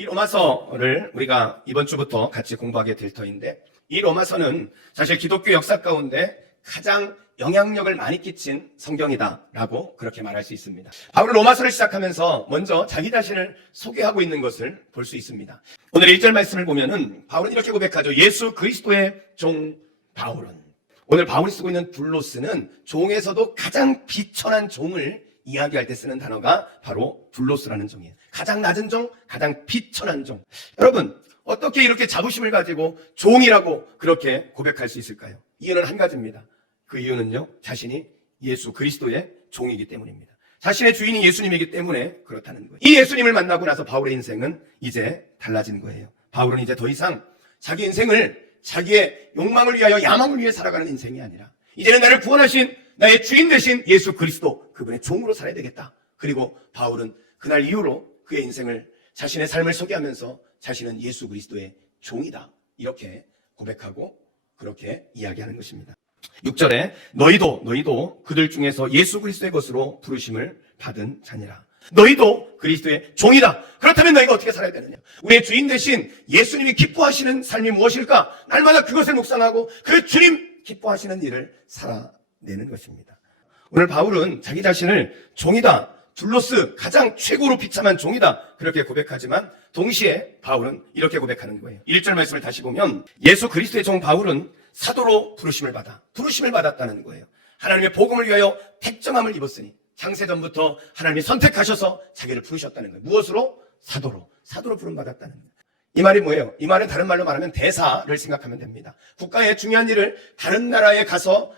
이 로마서를 우리가 이번 주부터 같이 공부하게 될 터인데, 이 로마서는 사실 기독교 역사 가운데 가장 영향력을 많이 끼친 성경이다라고 그렇게 말할 수 있습니다. 바울은 로마서를 시작하면서 먼저 자기 자신을 소개하고 있는 것을 볼 수 있습니다. 오늘 1절 말씀을 보면은 바울은 이렇게 고백하죠. 예수 그리스도의 종 바울은. 오늘 바울이 쓰고 있는 둘로스는 종에서도 가장 비천한 종을 이야기할 때 쓰는 단어가 바로 둘로스라는 종이에요. 가장 낮은 종, 가장 비천한 종. 여러분, 어떻게 이렇게 자부심을 가지고 종이라고 그렇게 고백할 수 있을까요? 이유는 한 가지입니다. 그 이유는요, 자신이 예수 그리스도의 종이기 때문입니다. 자신의 주인이 예수님이기 때문에 그렇다는 거예요. 이 예수님을 만나고 나서 바울의 인생은 이제 달라진 거예요. 바울은 이제 더 이상 자기 인생을 자기의 욕망을 위하여 야망을 위해 살아가는 인생이 아니라 이제는 나를 구원하신 나의 주인 되신 예수 그리스도, 그분의 종으로 살아야 되겠다. 그리고 바울은 그날 이후로 그의 인생을, 자신의 삶을 소개하면서 자신은 예수 그리스도의 종이다, 이렇게 고백하고 그렇게 이야기하는 것입니다. 6절에 너희도 그들 중에서 예수 그리스도의 것으로 부르심을 받은 자니라. 너희도 그리스도의 종이다. 그렇다면 너희가 어떻게 살아야 되느냐? 우리의 주인 되신 예수님이 기뻐하시는 삶이 무엇일까? 날마다 그것을 묵상하고 그 주님 기뻐하시는 일을 살아내는 것입니다. 오늘 바울은 자기 자신을 종이다, 둘로스, 가장 최고로 비참한 종이다, 그렇게 고백하지만 동시에 바울은 이렇게 고백하는 거예요. 1절 말씀을 다시 보면 예수 그리스도의 종 바울은 사도로 부르심을 받았다는 거예요. 하나님의 복음을 위하여 택정함을 입었으니 창세전부터 하나님이 선택하셔서 자기를 부르셨다는 거예요. 무엇으로? 사도로 부름받았다는 거예요. 이 말이 뭐예요? 이 말은 다른 말로 말하면 대사를 생각하면 됩니다. 국가의 중요한 일을 다른 나라에 가서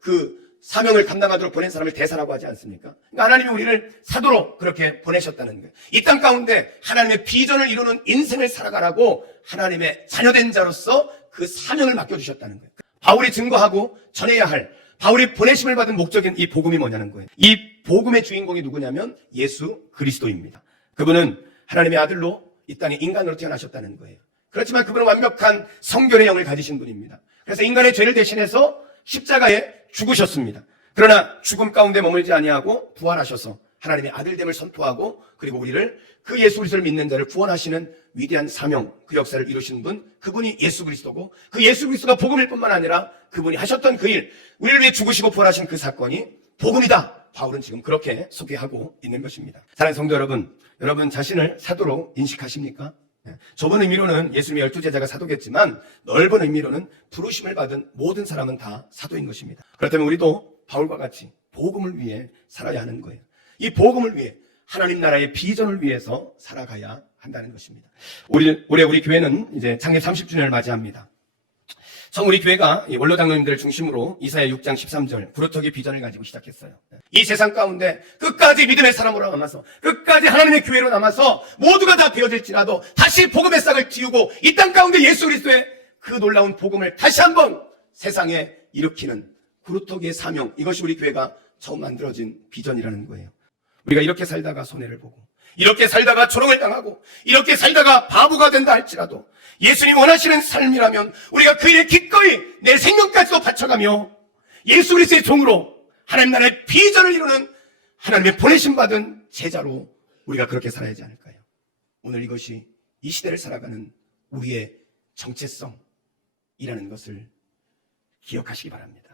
그 사명을 감당하도록 보낸 사람을 대사라고 하지 않습니까? 그러니까 하나님이 우리를 사도로 그렇게 보내셨다는 거예요. 이 땅 가운데 하나님의 비전을 이루는 인생을 살아가라고 하나님의 자녀된 자로서 그 사명을 맡겨주셨다는 거예요. 바울이 증거하고 전해야 할, 바울이 보내심을 받은 목적인 이 복음이 뭐냐는 거예요. 이 복음의 주인공이 누구냐면 예수 그리스도입니다. 그분은 하나님의 아들로 이 땅에 인간으로 태어나셨다는 거예요. 그렇지만 그분은 완벽한 성결의 영을 가지신 분입니다. 그래서 인간의 죄를 대신해서 십자가에 죽으셨습니다. 그러나 죽음 가운데 머물지 아니하고 부활하셔서 하나님의 아들됨을 선포하고 그리고 우리를, 그 예수 그리스도를 믿는 자를 구원하시는 위대한 사명, 그 역사를 이루신 분, 그분이 예수 그리스도고, 그 예수 그리스도가 복음일 뿐만 아니라 그분이 하셨던 그 일, 우리를 위해 죽으시고 부활하신 그 사건이 복음이다. 바울은 지금 그렇게 소개하고 있는 것입니다. 사랑하는 성도 여러분 자신을 사도로 인식하십니까? 좁은 의미로는 예수님의 12제자가 사도겠지만 넓은 의미로는 부르심을 받은 모든 사람은 다 사도인 것입니다. 그렇다면 우리도 바울과 같이 복음을 위해 살아야 하는 거예요. 이 복음을 위해, 하나님 나라의 비전을 위해서 살아가야 한다는 것입니다. 올해 우리 교회는 이제 창립 30주년을 맞이합니다. 처음 우리 교회가 원로 장로님들을 중심으로 이사야 6장 13절 구루터기 비전을 가지고 시작했어요. 이 세상 가운데 끝까지 믿음의 사람으로 남아서, 끝까지 하나님의 교회로 남아서 모두가 다 되어질지라도 다시 복음의 싹을 틔우고 이 땅 가운데 예수 그리스도의 그 놀라운 복음을 다시 한번 세상에 일으키는 구루터기의 사명, 이것이 우리 교회가 처음 만들어진 비전이라는 거예요. 우리가 이렇게 살다가 손해를 보고, 이렇게 살다가 조롱을 당하고, 이렇게 살다가 바보가 된다 할지라도 예수님 원하시는 삶이라면 우리가 그 일에 기꺼이 내 생명까지도 바쳐가며 예수 그리스도의 종으로 하나님 나라의 비전을 이루는 하나님의 보내심 받은 제자로 우리가 그렇게 살아야 하지 않을까요? 오늘 이것이 이 시대를 살아가는 우리의 정체성이라는 것을 기억하시기 바랍니다.